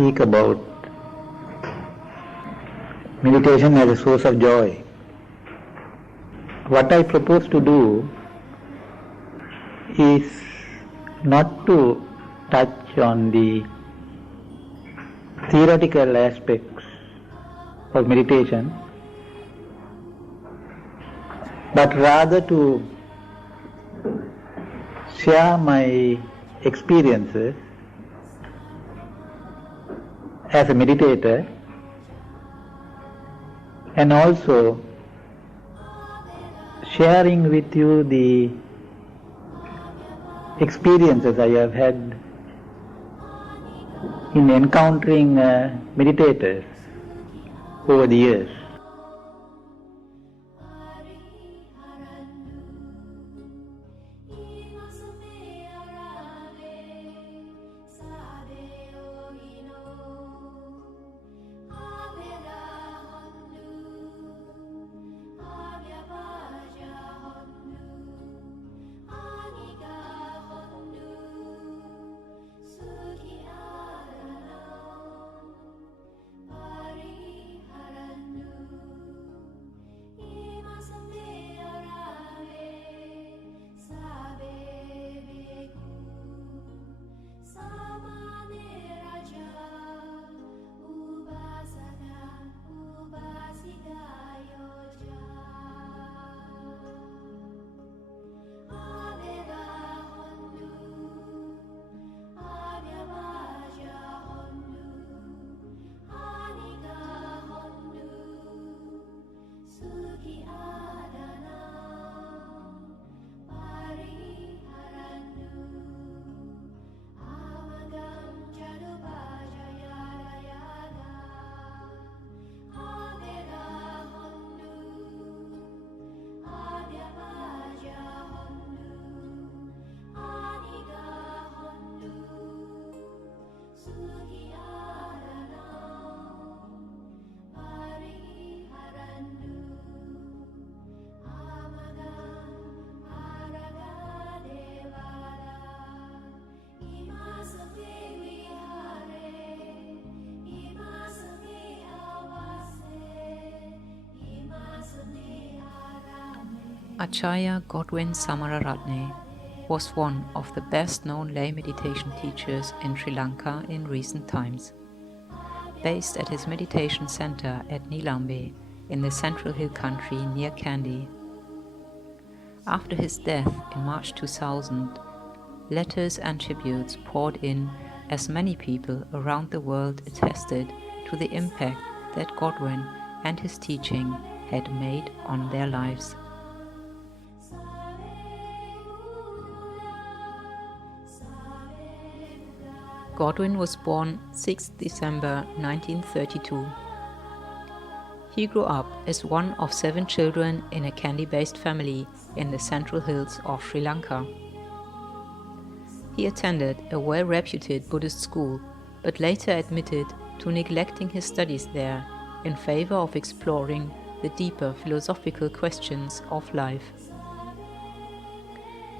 speak about meditation as a source of joy. What I propose to do is not to touch on the theoretical aspects of meditation, but rather to share my experiences as a meditator, and also sharing with you the experiences I have had in encountering meditators over the years. Acharya Godwin Samararatne was one of the best-known lay meditation teachers in Sri Lanka in recent times. Based at his meditation center at Nilambe in the Central Hill Country near Kandy. After his death in March 2000, letters and tributes poured in as many people around the world attested to the impact that Godwin and his teaching had made on their lives. Godwin was born 6 December 1932. He grew up as one of 7 children in a Kandy-based family in the Central Hills of Sri Lanka. He attended a well-reputed Buddhist school, but later admitted to neglecting his studies there in favor of exploring the deeper philosophical questions of life.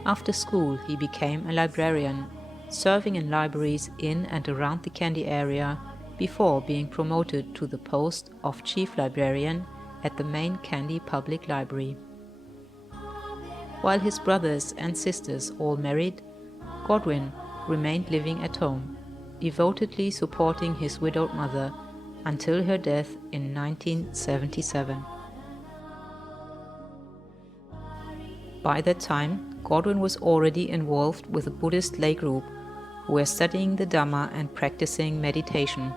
After school, he became a librarian, serving in libraries in and around the Kandy area before being promoted to the post of Chief Librarian at the main Kandy Public Library. While his brothers and sisters all married, Godwin remained living at home, devotedly supporting his widowed mother until her death in 1977. By that time, Godwin was already involved with a Buddhist lay group who were studying the Dhamma and practicing meditation.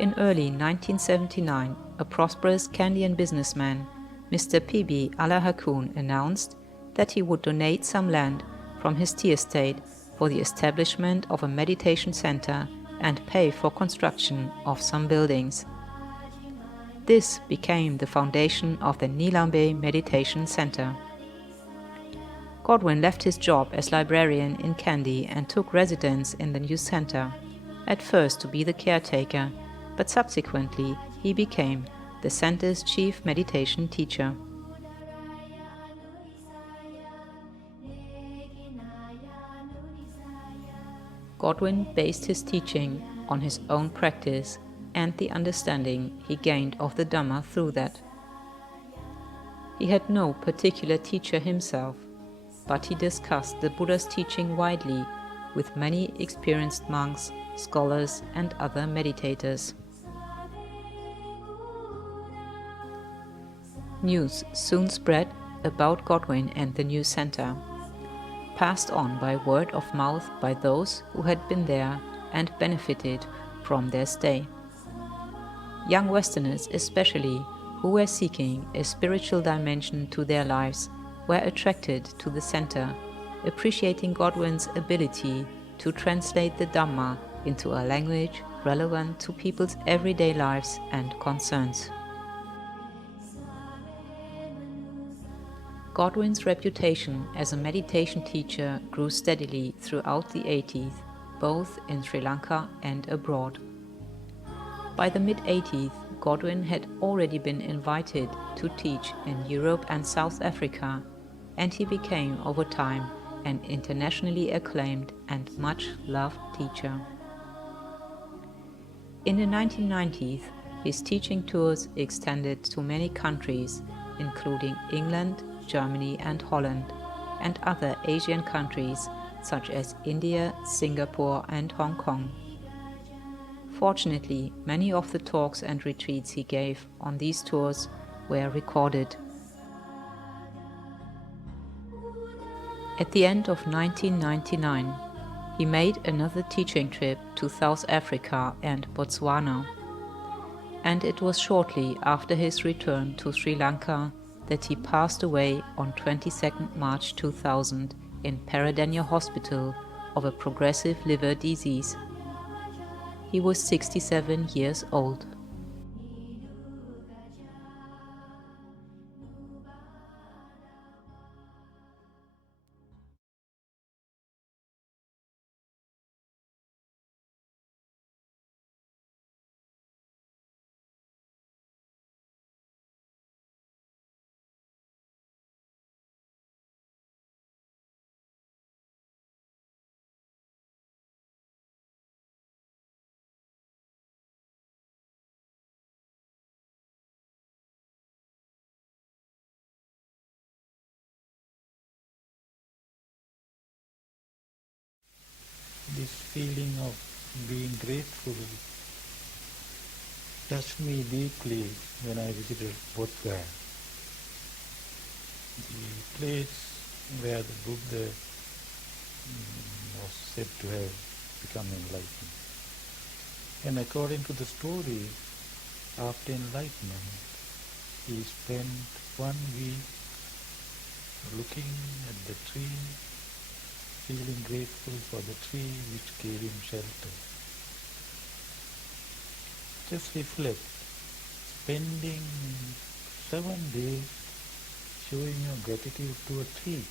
In early 1979, a prosperous Kandian businessman, Mr. P.B. Alahakun, announced that he would donate some land from his tea estate for the establishment of a meditation center and pay for construction of some buildings. This became the foundation of the Nilambe Meditation Center. Godwin left his job as librarian in Kandy and took residence in the new center, at first to be the caretaker, but subsequently he became the center's chief meditation teacher. Godwin based his teaching on his own practice and the understanding he gained of the Dhamma through that. He had no particular teacher himself, but he discussed the Buddha's teaching widely with many experienced monks, scholars, and other meditators. News soon spread about Godwin and the new center, passed on by word of mouth by those who had been there and benefited from their stay. Young Westerners especially, who were seeking a spiritual dimension to their lives, were attracted to the center, appreciating Godwin's ability to translate the Dhamma into a language relevant to people's everyday lives and concerns. Godwin's reputation as a meditation teacher grew steadily throughout the 80s, both in Sri Lanka and abroad. By the mid-80s, Godwin had already been invited to teach in Europe and South Africa, and he became, over time, an internationally acclaimed and much loved teacher. In the 1990s, his teaching tours extended to many countries, including England, Germany and Holland, and other Asian countries such as India, Singapore and Hong Kong. Fortunately, many of the talks and retreats he gave on these tours were recorded. At the end of 1999, he made another teaching trip to South Africa and Botswana, and it was shortly after his return to Sri Lanka that he passed away on 22nd March 2000 in Peradeniya Hospital of a progressive liver disease. He was 67 years old. This feeling of being grateful touched me deeply when I visited Bodh Gaya, the place where the Buddha was said to have become enlightened. And according to the story, after enlightenment, he spent 1 week looking at the tree, feeling grateful for the tree which gave him shelter. Just reflect, spending 7 days showing your gratitude to a tree.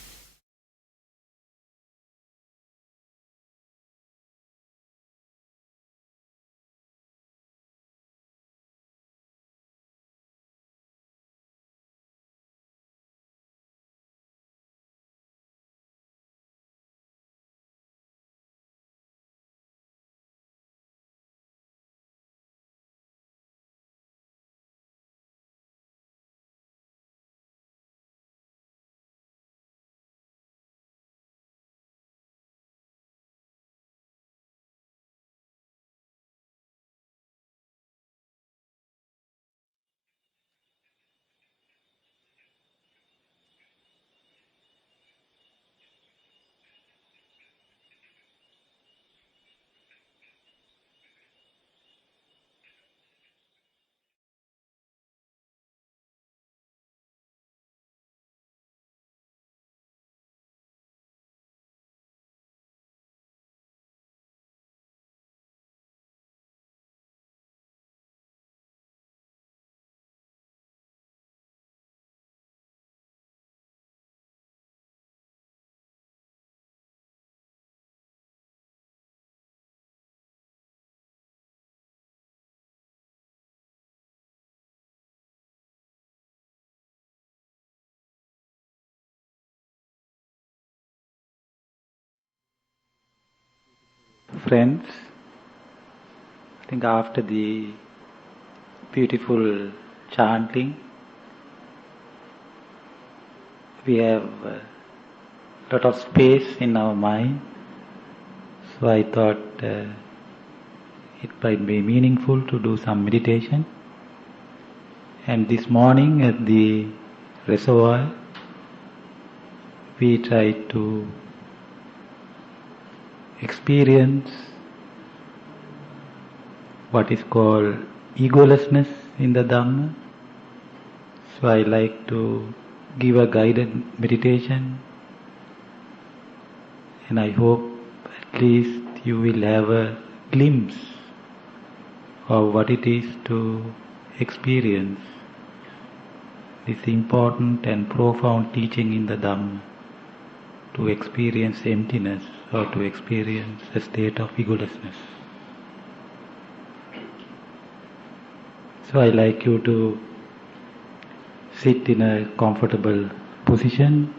friends, I think after the beautiful chanting, we have a lot of space in our mind. So I thought it might be meaningful to do some meditation. And this morning at the reservoir, we tried to experience what is called egolessness in the Dhamma. So I like to give a guided meditation, and I hope at least you will have a glimpse of what it is to experience this important and profound teaching in the Dhamma, to experience emptiness or to experience a state of egolessness. So I like you to sit in a comfortable position.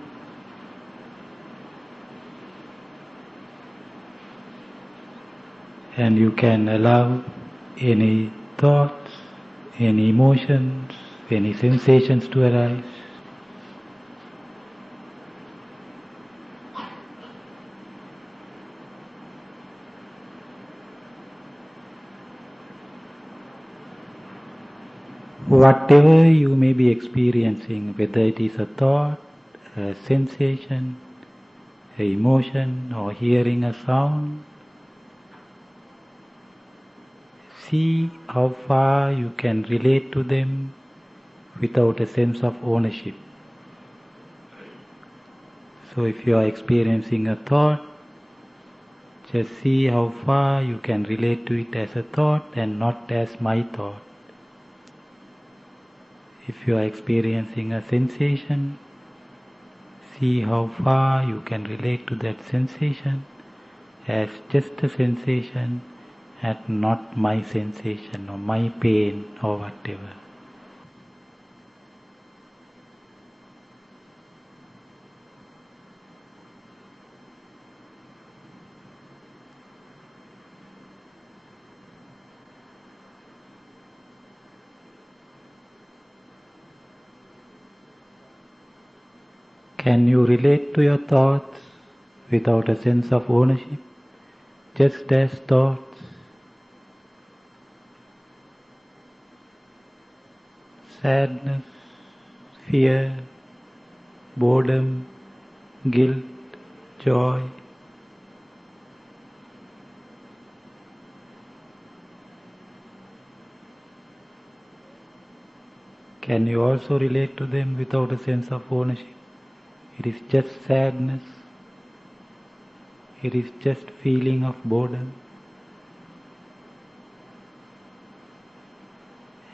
And you can allow any thoughts, any emotions, any sensations to arise. Whatever you may be experiencing, whether it is a thought, a sensation, an emotion, or hearing a sound, see how far you can relate to them without a sense of ownership. So if you are experiencing a thought, just see how far you can relate to it as a thought and not as my thought. If you are experiencing a sensation, see how far you can relate to that sensation as just a sensation and not my sensation or my pain or whatever. Can you relate to your thoughts without a sense of ownership, just as thoughts? Sadness, fear, boredom, guilt, joy. Can you also relate to them without a sense of ownership? It is just sadness. It is just feeling of boredom.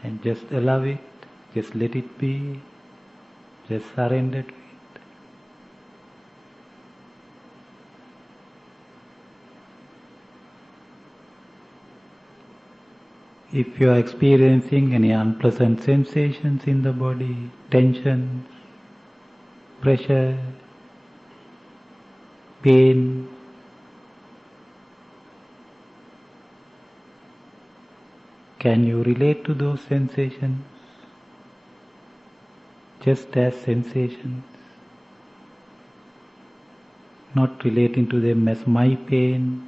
And just allow it, just let it be, just surrender to it. If you are experiencing any unpleasant sensations in the body, tensions, pressure, pain, can you relate to those sensations just as sensations, not relating to them as my pain,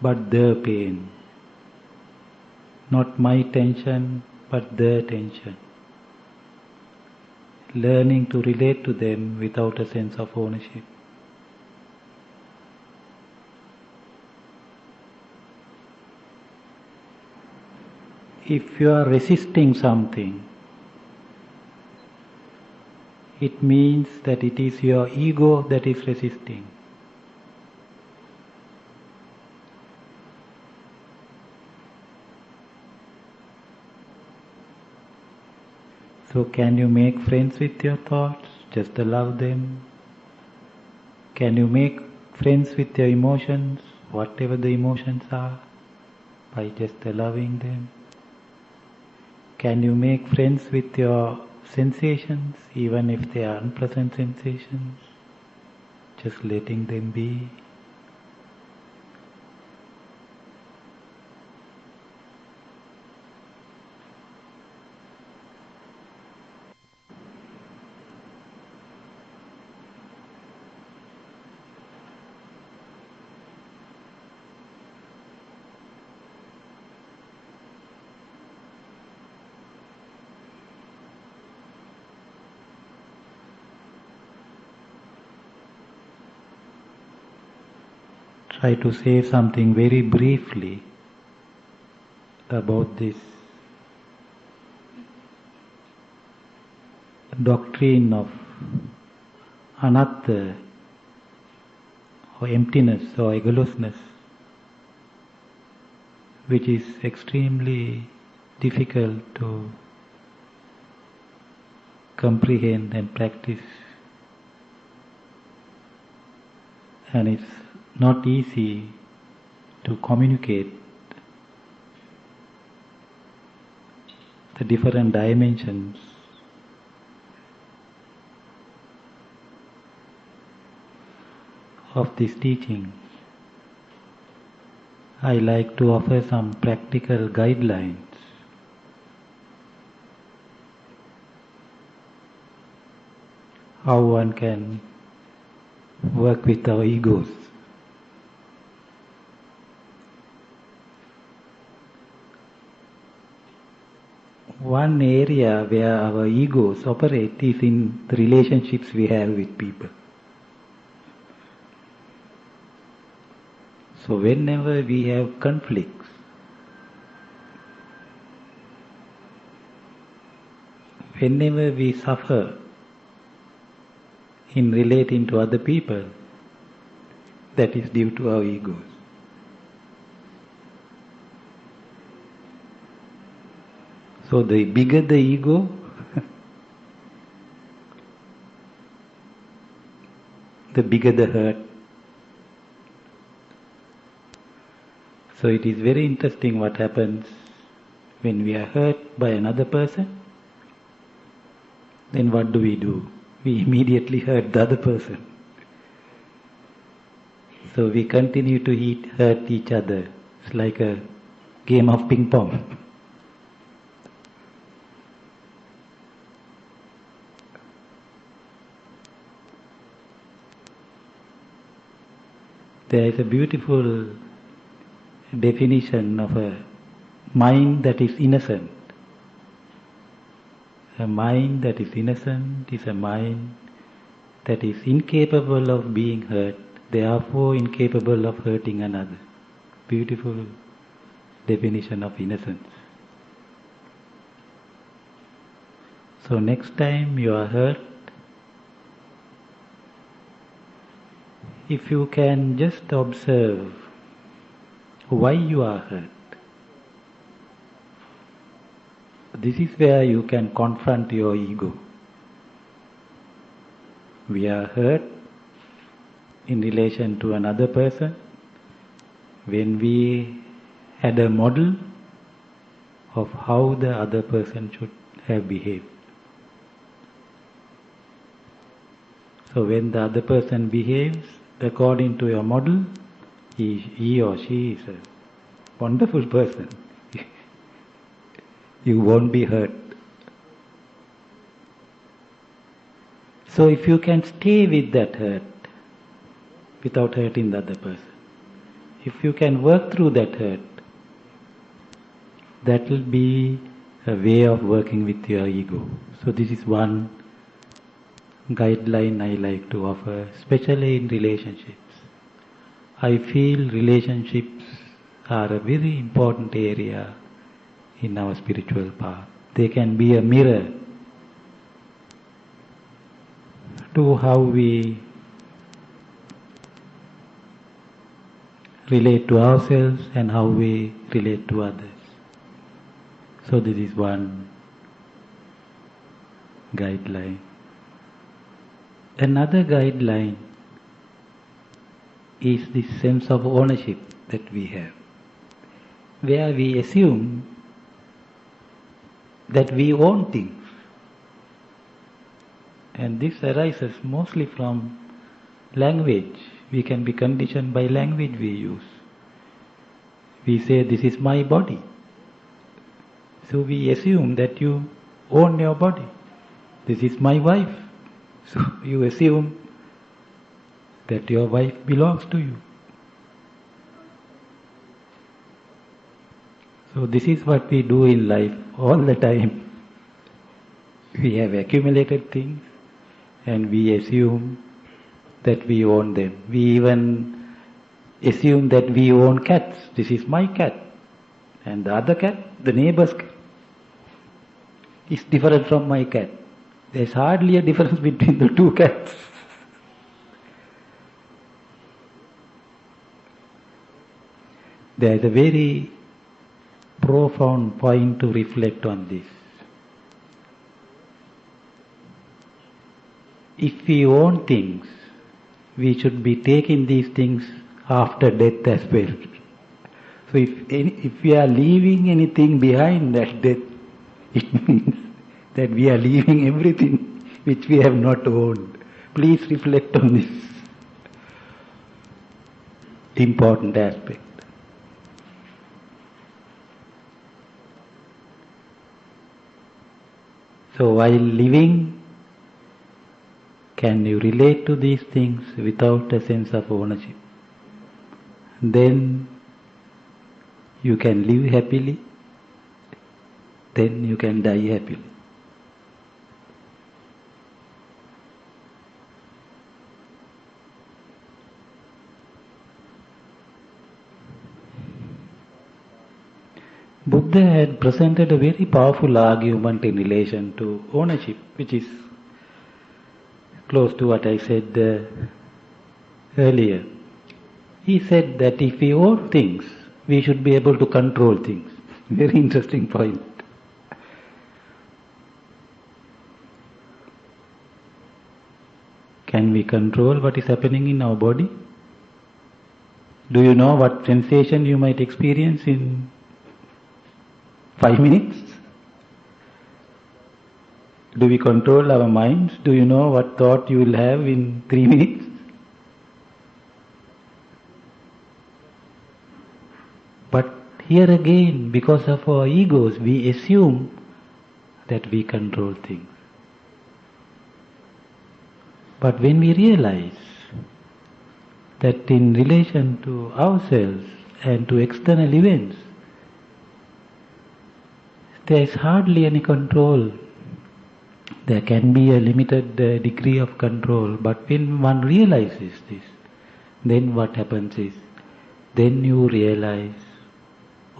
but their pain, not my tension, but their tension. Learning to relate to them without a sense of ownership. If you are resisting something, it means that it is your ego that is resisting. So can you make friends with your thoughts? Just allow them. Can you make friends with your emotions, whatever the emotions are, by just allowing them? Can you make friends with your sensations, even if they are unpleasant sensations? Just letting them be. try to say something very briefly about this doctrine of anatta, or emptiness or egolessness, which is extremely difficult to comprehend and practice, and it's not easy to communicate the different dimensions of this teaching. I like to offer some practical guidelines how one can work with our egos. One area where our egos operate is in the relationships we have with people. So whenever we have conflicts, whenever we suffer in relating to other people, that is due to our egos. So the bigger the ego, the bigger the hurt. So it is very interesting what happens when we are hurt by another person. Then what do? We immediately hurt the other person. So we continue to hurt each other. It's like a game of ping pong. There is a beautiful definition of a mind that is innocent. A mind that is innocent is a mind that is incapable of being hurt, therefore incapable of hurting another. Beautiful definition of innocence. So next time you are hurt, if you can just observe why you are hurt, this is where you can confront your ego. We are hurt in relation to another person when we had a model of how the other person should have behaved. So when the other person behaves according to your model, he or she is a wonderful person. You won't be hurt. So if you can stay with that hurt without hurting the other person, if you can work through that hurt, that will be a way of working with your ego. So this is one guideline I like to offer, especially in relationships. I feel relationships are a very important area in our spiritual path. They can be a mirror to how we relate to ourselves and how we relate to others. So this is one guideline. Another guideline is this sense of ownership that we have, where we assume that we own things. And this arises mostly from language. We can be conditioned by language we use. We say, this is my body. So we assume that you own your body. This is my wife. So you assume that your wife belongs to you. So this is what we do in life all the time. We have accumulated things and we assume that we own them. We even assume that we own cats. This is my cat. And the other cat, the neighbor's cat, is different from my cat. There's hardly a difference between the two cats. There's a very profound point to reflect on this. If we own things, we should be taking these things after death as well. So if we are leaving anything behind at death, it means that we are leaving everything which we have not owned. Please reflect on this important aspect. So while living, can you relate to these things without a sense of ownership? Then you can live happily, then you can die happily. Buddha had presented a very powerful argument in relation to ownership, which is close to what I said earlier. He said that if we own things, we should be able to control things. Very interesting point. Can we control what is happening in our body? Do you know what sensation you might experience in 5 minutes? Do we control our minds? Do you know what thought you will have in 3 minutes? But here again, because of our egos, we assume that we control things. But when we realize that in relation to ourselves and to external events, there is hardly any control. There can be a limited degree of control, but when one realizes this, then what happens is, then you realize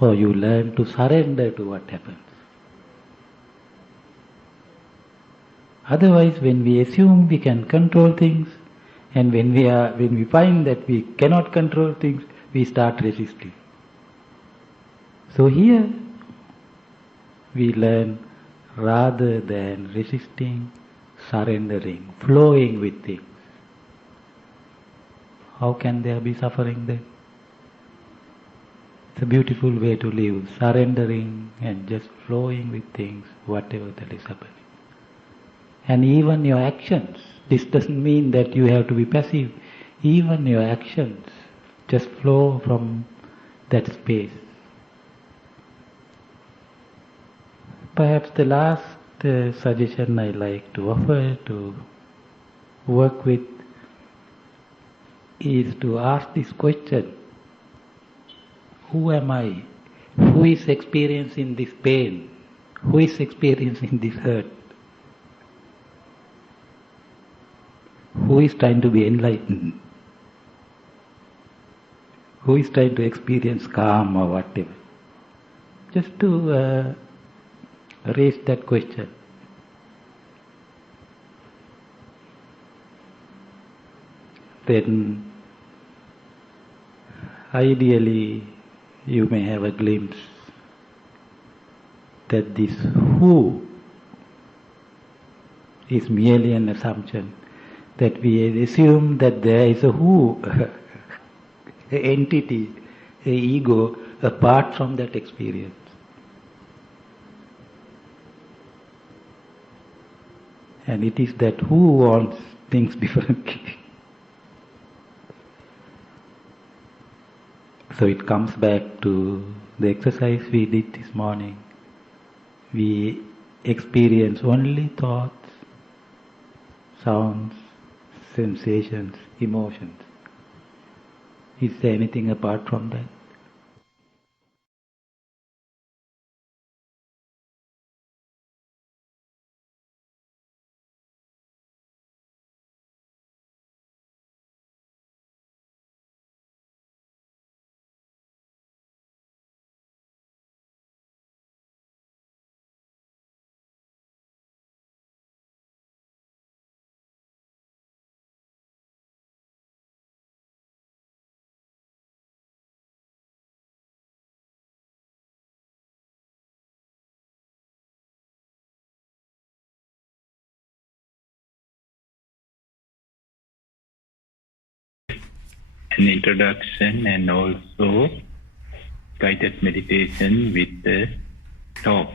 or you learn to surrender to what happens. Otherwise, when we assume we can control things, and when we find that we cannot control things, we start resisting. So here we learn, rather than resisting, surrendering, flowing with things. How can there be suffering then? It's a beautiful way to live, surrendering and just flowing with things, whatever that is happening. And even your actions, this doesn't mean that you have to be passive. Even your actions just flow from that space. Perhaps the last suggestion I like to offer to work with is to ask this question: who am I? Who is experiencing this pain? Who is experiencing this hurt? Who is trying to be enlightened? Who is trying to experience calm or whatever? Just to raise that question. Then ideally you may have a glimpse that this who is merely an assumption, that we assume that there is a who, an entity, an ego, apart from that experience. And it is that who wants things differently. So it comes back to the exercise we did this morning. We experience only thoughts, sounds, sensations, emotions. Is there anything apart from that? an introduction and also guided meditation with the talk.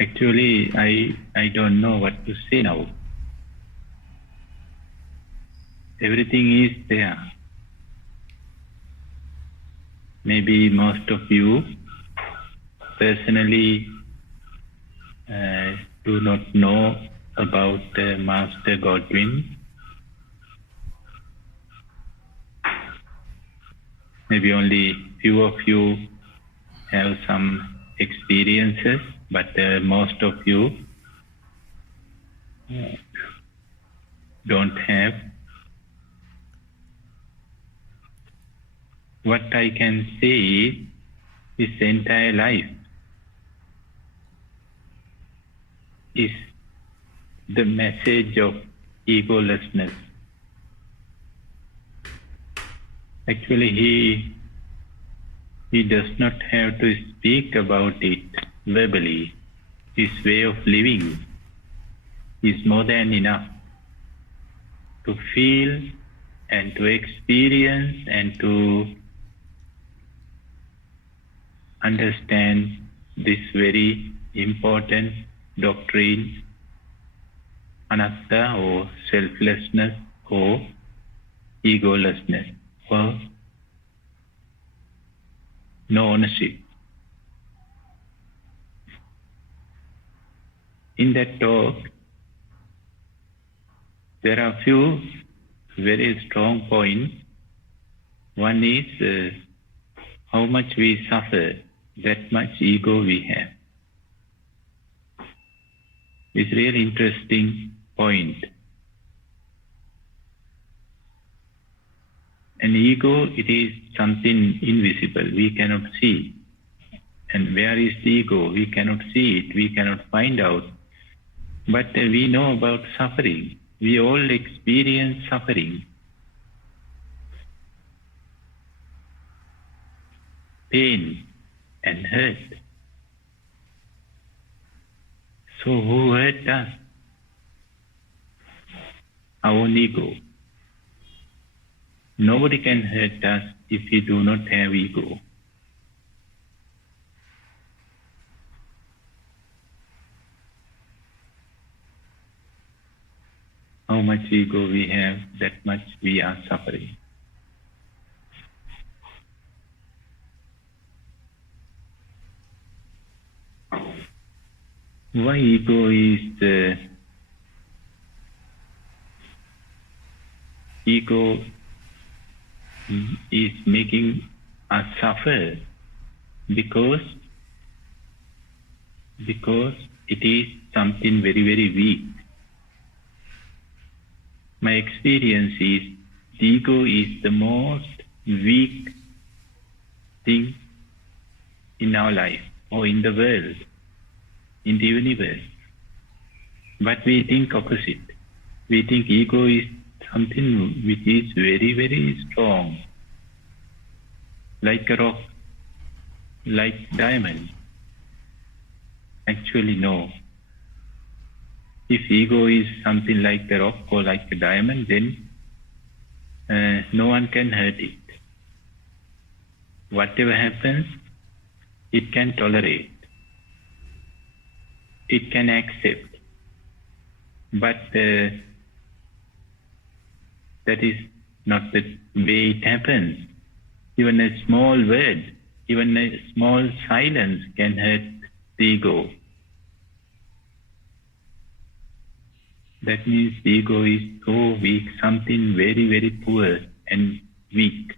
Actually, I don't know what to say now. Everything is there. Maybe most of you personally do not know about Master Godwin. Maybe only few of you have some experiences, but most of you don't have. What I can say is the entire life is the message of egolessness. Actually, he does not have to speak about it verbally. His way of living is more than enough to feel and to experience and to understand this very important doctrine, anatta, or selflessness, or egolessness, or no ownership. In that talk, there are few very strong points. One is how much we suffer, that much ego we have. It's really interesting point. An ego, it is something invisible, we cannot see. And where is the ego? We cannot see it, we cannot find out. But we know about suffering. We all experience suffering. Pain and hurt. So who hurt us? Our own ego. Nobody can hurt us if we do not have ego. How much ego we have, that much we are suffering. Why ego is ego is making us suffer? Because it is something very, very weak. My experience is the ego is the most weak thing in our life or in the world, in the universe. But we think opposite. We think ego is something which is very, very strong, like a rock, like diamond. Actually, no. If ego is something like the rock or like a diamond, then no one can hurt it. Whatever happens, it can tolerate. It can accept. But that is not the way it happens. Even a small word, even a small silence can hurt the ego. That means the ego is so weak, something very, very poor and weak.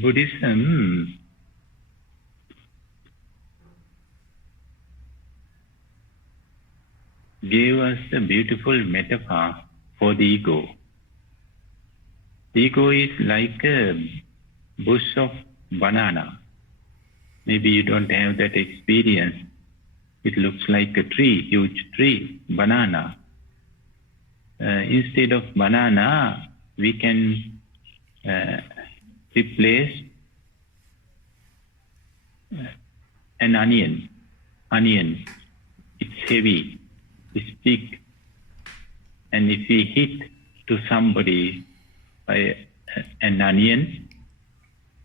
Buddhism gave us a beautiful metaphor for the ego. The ego is like a bush of banana. Maybe you don't have that experience. It looks like a tree, huge tree, banana. Instead of banana, we can replace an onion. Onion, it's heavy, it's big, and if we hit to somebody by an onion,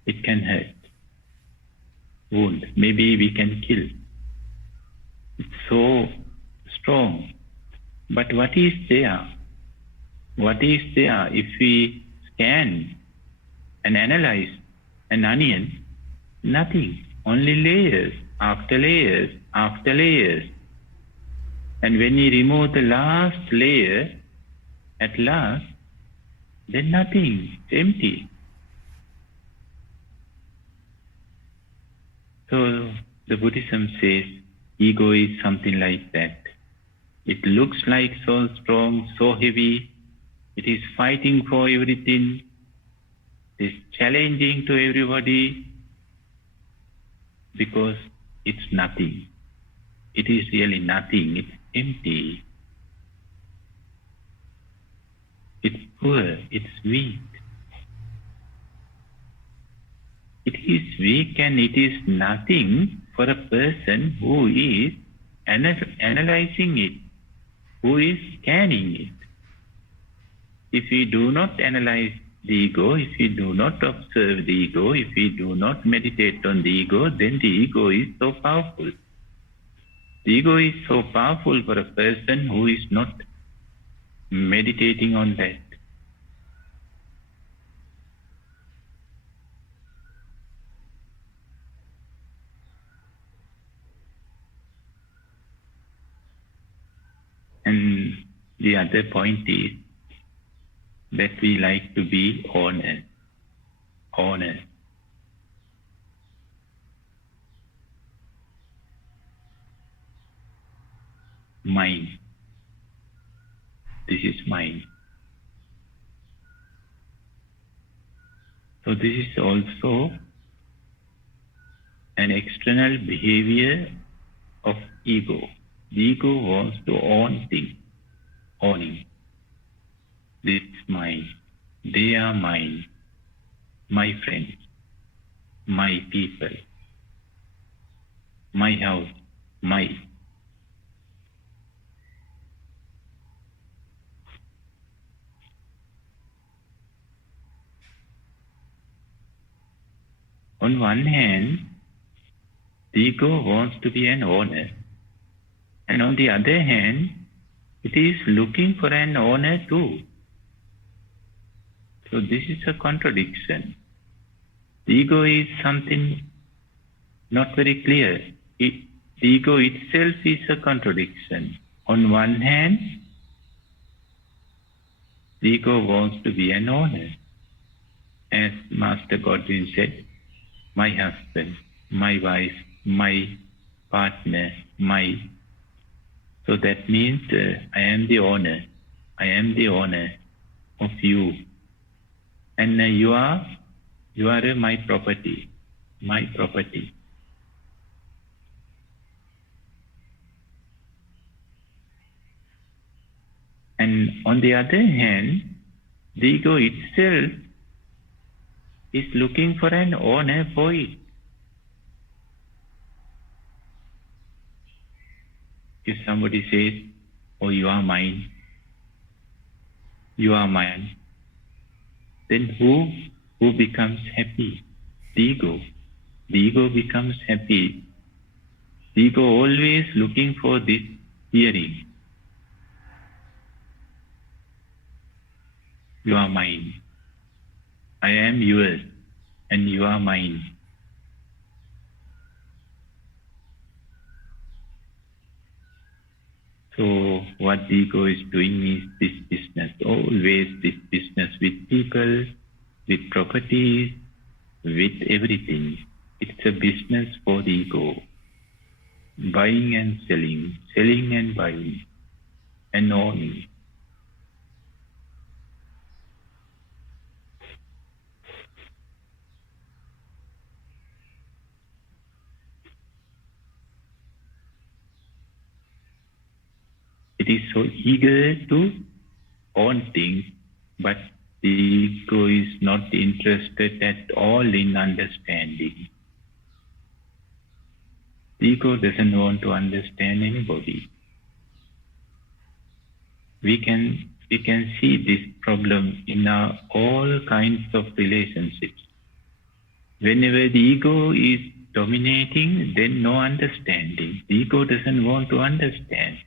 it can hurt, wound. Maybe we can kill. It's so strong. But what is there? What is there if we scan and analyze an onion? Nothing. Only layers after layers after layers. And when we remove the last layer, at last, then nothing. It's empty. So the Buddhism says ego is something like that. It looks like so strong, so heavy. It is fighting for everything. It is challenging to everybody because it's nothing. It is really nothing. It's empty. It's poor. It's weak. It is weak and it is nothing for a person who is analyzing it, who is scanning it. If we do not analyze the ego, if we do not observe the ego, if we do not meditate on the ego, then the ego is so powerful. The ego is so powerful for a person who is not meditating on that. And the other point is that we like to be honest. Honest. Mine. This is mine. So this is also an external behavior of ego. The ego wants to own things. Owning. This is mine. They are mine. My friends. My people. My house. My. On one hand, the ego wants to be an owner. And on the other hand, it is looking for an owner too. So this is a contradiction. The ego is something not very clear. The ego itself is a contradiction. On one hand, the ego wants to be an owner. As Master Godwin said, my husband, my wife, my partner, my. So that means I am the owner. I am the owner of you. And you are my property. My property. And on the other hand, the ego itself is looking for an owner for it. If somebody says, oh, you are mine, you are mine, then who becomes happy? The ego. The ego becomes happy. The ego always looking for this hearing. You are mine. I am yours and you are mine. So what the ego is doing is this business, always this business with people, with properties, with everything. It's a business for the ego. Buying and selling, selling and buying, and owning. It is so eager to own things, but the ego is not interested at all in understanding. The ego doesn't want to understand anybody. We can see this problem in all kinds of relationships. Whenever the ego is dominating, then no understanding. The ego doesn't want to understand.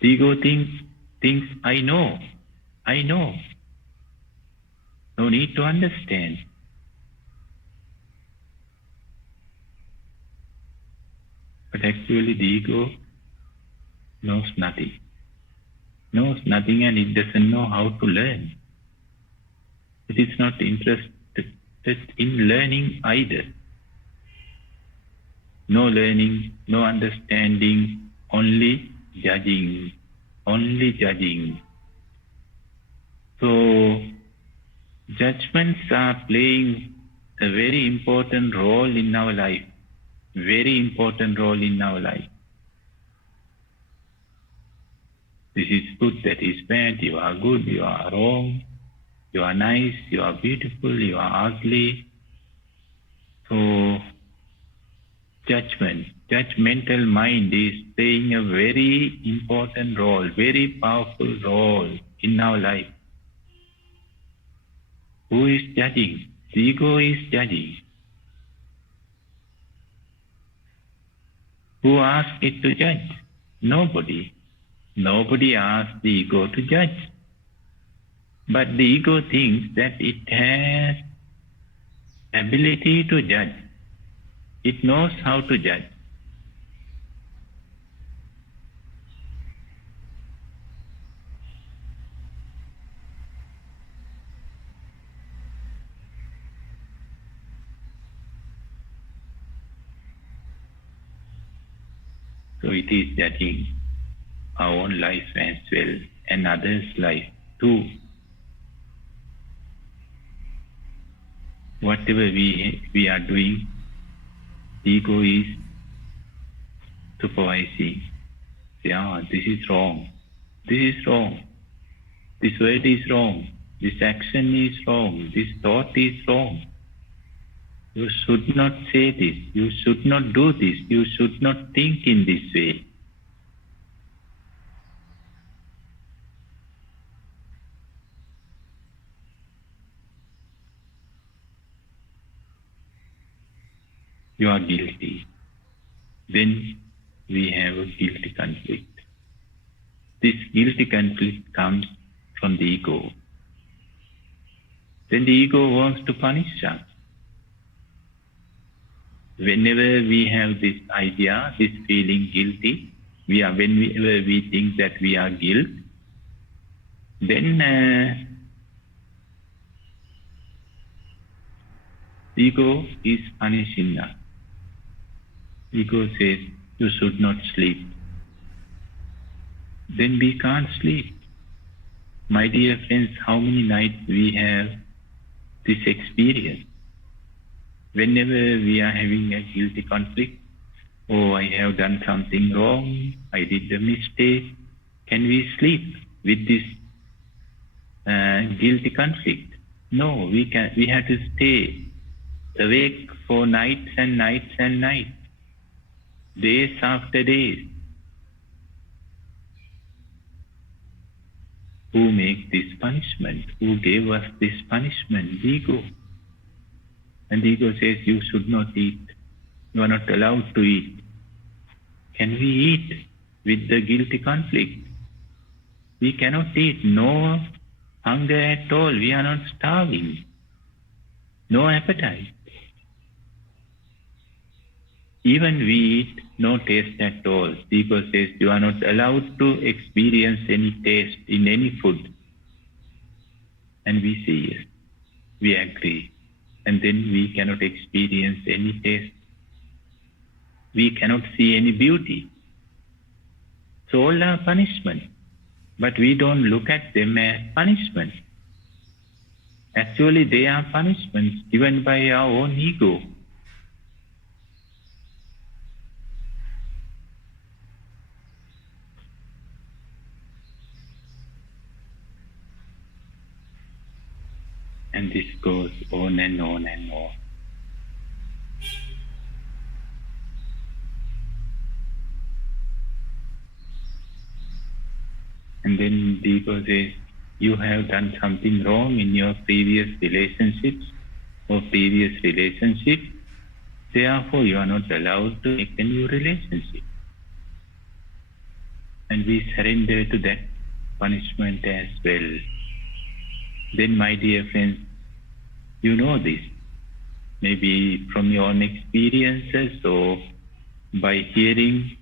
The ego thinks, I know. No need to understand. But actually the ego knows nothing. And it doesn't know how to learn. It is not interested in learning either. No learning, no understanding, only judging. So, judgments are playing a very important role in our life. Very important role in our life. This is good, that is bad, you are good, you are wrong, you are nice, you are beautiful, you are ugly. So, judgmental mind is playing a very important role, very powerful role in our life. Who is judging? The ego is judging. Who asked it to judge? Nobody. Nobody asked the ego to judge. But the ego thinks that it has ability to judge. It knows how to judge. So it is judging our own life as well and others' life too. Whatever we are doing, the ego is supervising. Yeah, this is wrong. This is wrong. This word is wrong. This action is wrong. This thought is wrong. You should not say this. You should not do this. You should not think in this way. You are guilty. Then we have a guilty conflict. This guilty conflict comes from the ego. Then the ego wants to punish us. Whenever we have this idea, this feeling guilty, whenever we think that we are guilt, then the ego is punishing us. Ego says, you should not sleep. Then we can't sleep. My dear friends, how many nights we have this experience? Whenever we are having a guilty conflict, oh, I have done something wrong, I did a mistake, can we sleep with this guilty conflict? No, we have to stay awake for nights and nights and nights, days after days. Who made this punishment? Who gave us this punishment? The ego. And the ego says, you should not eat. You are not allowed to eat. Can we eat with the guilty conflict? We cannot eat. No hunger at all. We are not starving. No appetite. Even we eat, no taste at all. The ego says, you are not allowed to experience any taste in any food. And we say, yes, we agree. And then we cannot experience any taste. We cannot see any beauty. So all are punishment. But we don't look at them as punishment. Actually, they are punishments given by our own ego. And this goes on and on and on. And then the ego says, you have done something wrong in your previous relationships or previous relationship. Therefore, you are not allowed to make a new relationship. And we surrender to that punishment as well. Then, my dear friends, you know this, maybe from your own experiences or by hearing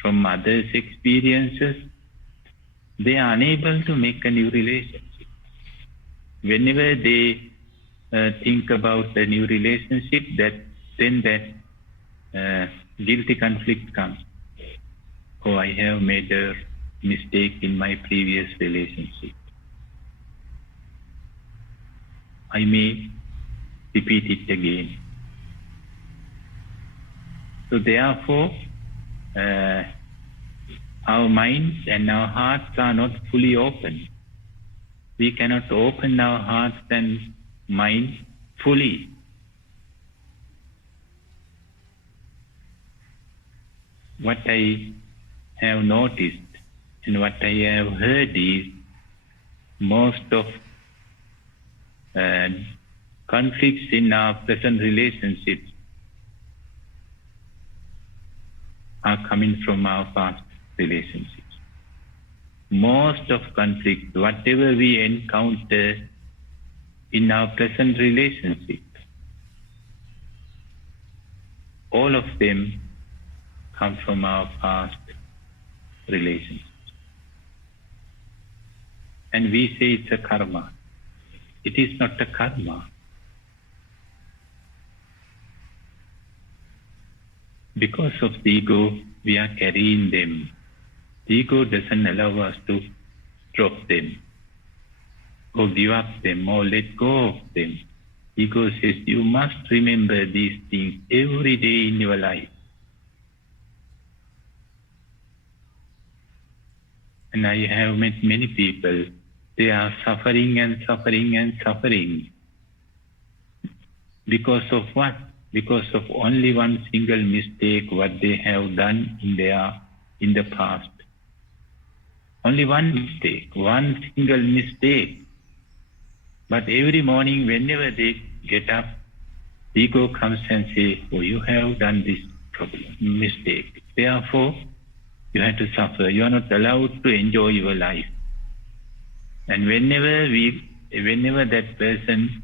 from others' experiences, they are unable to make a new relationship. Whenever they think about a new relationship, then that guilty conflict comes. Oh, I have made a mistake in my previous relationship. I may repeat it again. So therefore, our minds and our hearts are not fully open. We cannot open our hearts and mind fully. What I have noticed and what I have heard is most of conflicts in our present relationships are coming from our past relationships. Most of conflicts, whatever we encounter in our present relationship, all of them come from our past relationships. And we say it's a karma. It is not a karma. Because of the ego, we are carrying them. The ego doesn't allow us to drop them, or give up them, or let go of them. Ego says, you must remember these things every day in your life. And I have met many people, they are suffering and suffering and suffering. Because of what? Because of only one single mistake what they have done in the past. Only one mistake, one single mistake. But every morning, whenever they get up, the ego comes and says, oh, you have done this mistake. Therefore, you have to suffer. You are not allowed to enjoy your life. And whenever that person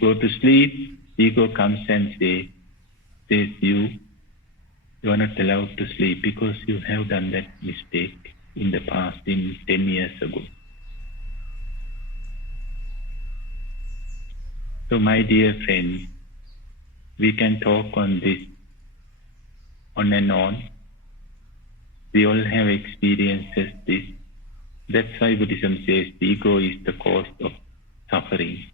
go to sleep, the ego comes and says you are not allowed to sleep because you have done that mistake in the past, in 10 years ago. So my dear friends, we can talk on this on and on. We all have experiences this. That's why Buddhism says the ego is the cause of suffering.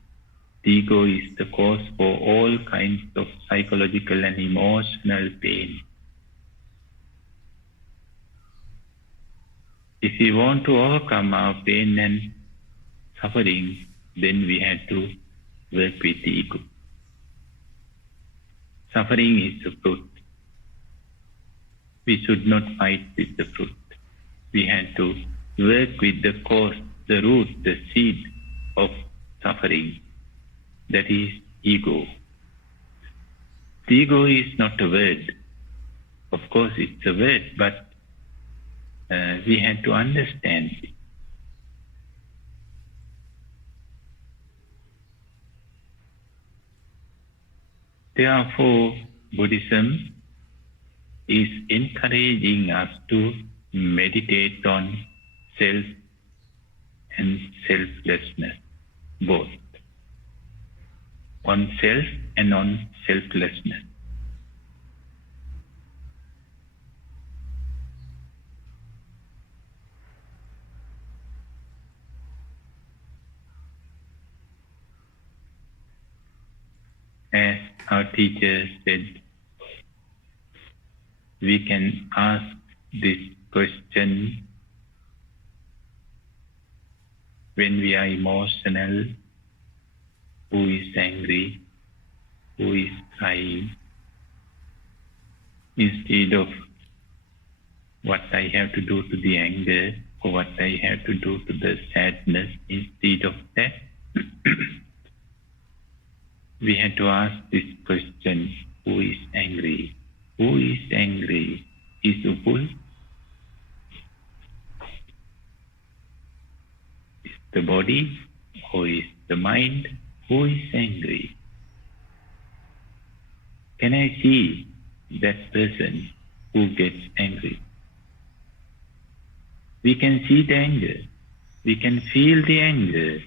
The ego is the cause for all kinds of psychological and emotional pain. If we want to overcome our pain and suffering, then we have to work with the ego. Suffering is a fruit. We should not fight with the fruit. We have to work with the cause, the root, the seed of suffering. That is ego. The ego is not a word. Of course, it's a word, but we have to understand it. Therefore, Buddhism is encouraging us to meditate on self and selflessness, both. On self and on selflessness. As our teacher said, we can ask this question when we are emotional, who is angry, who is crying, instead of what I have to do to the anger or what I have to do to the sadness, instead of that, we have to ask this question, who is angry? Who is angry? Is UPUL? Is the body or is the mind? Who is angry? Can I see that person who gets angry? We can see the anger, we can feel the anger,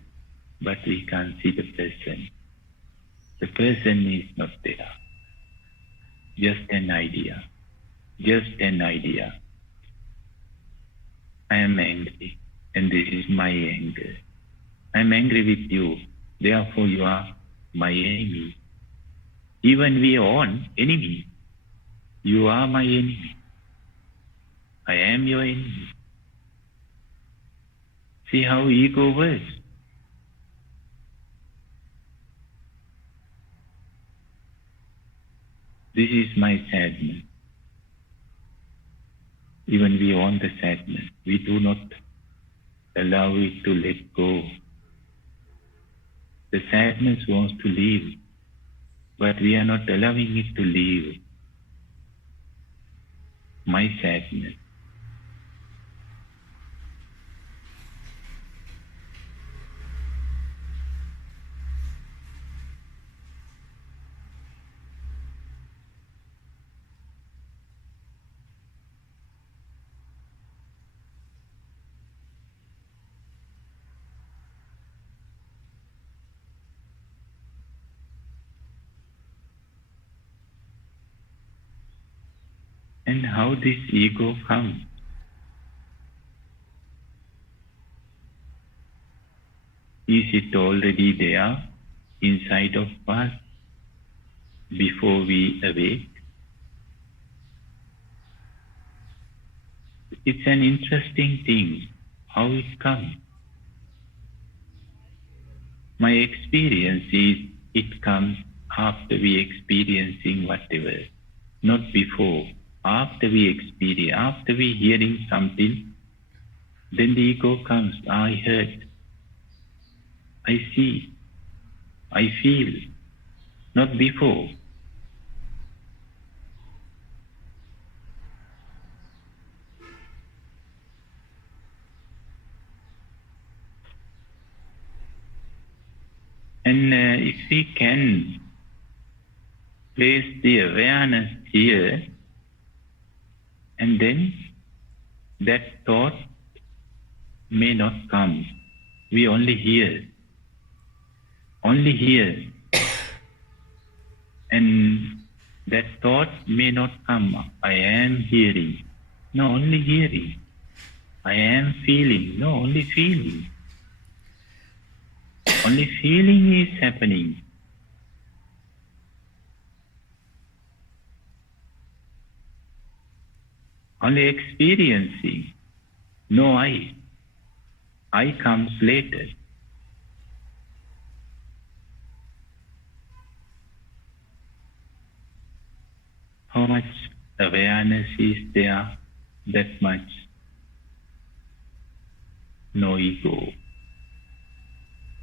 but we can't see the person. The person is not there. Just an idea. Just an idea. I am angry, and this is my anger. I am angry with you, therefore you are my enemy. Even we are on enemy. You are my enemy. I am your enemy. See how ego works. This is my sadness. Even we own the sadness. We do not allow it to let go. The sadness wants to leave, but we are not allowing it to leave. My sadness. And how this ego comes? Is it already there inside of us before we awake? It's an interesting thing, how it comes. My experience is it comes after we experiencing whatever, not before. After we experience, after we hearing something, then the ego comes. I heard, I see, I feel, not before. And if we can place the awareness here, and then that thought may not come. We only hear. Only hear. And that thought may not come. I am hearing. No, only hearing. I am feeling. No, only feeling. Only feeling is happening. Only experiencing. No I. I comes later. How much awareness is there? That much. No ego.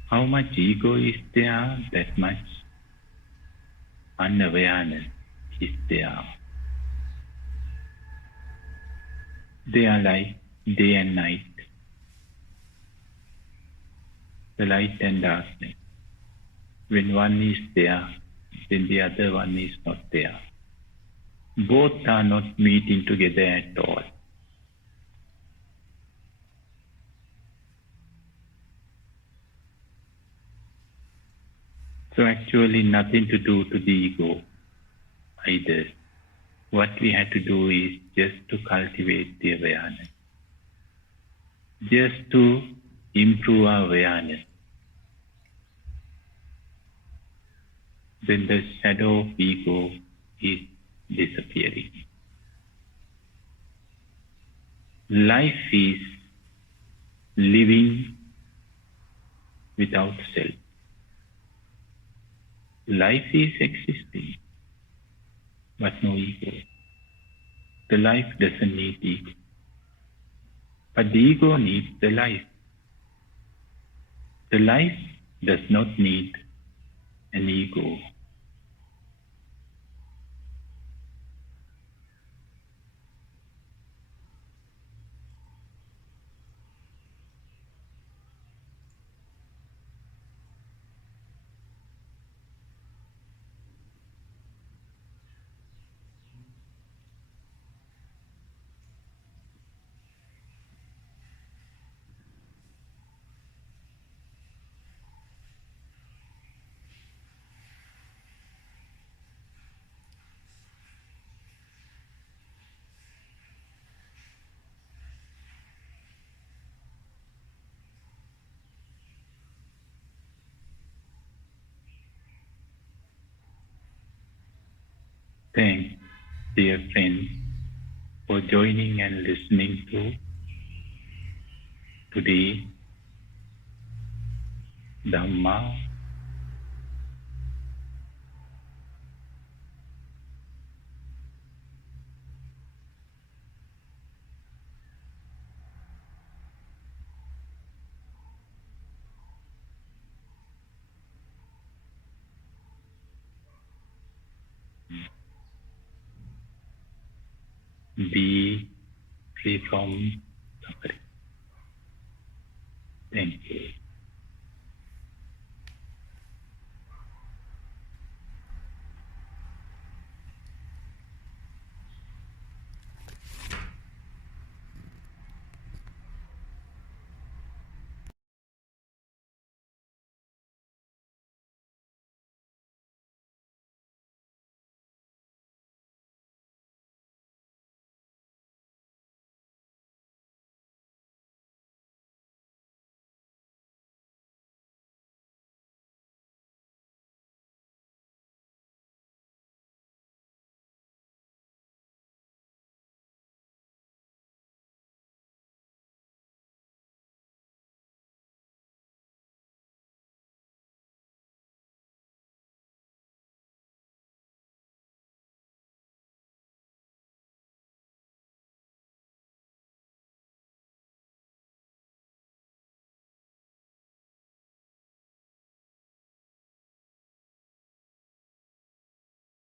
How much ego is there? That much unawareness is there. They are like day and night, the light and darkness. When one is there, then the other one is not there. Both are not meeting together at all. So actually nothing to do to the ego either. What we have to do is just to cultivate the awareness. Just to improve our awareness. Then the shadow of ego is disappearing. Life is living without self. Life is existing, but no ego. The life doesn't need ego. But the ego needs the life. The life does not need an ego. Thanks, dear friends, for joining and listening to today Dhamma. Be free from suffering. Thank you.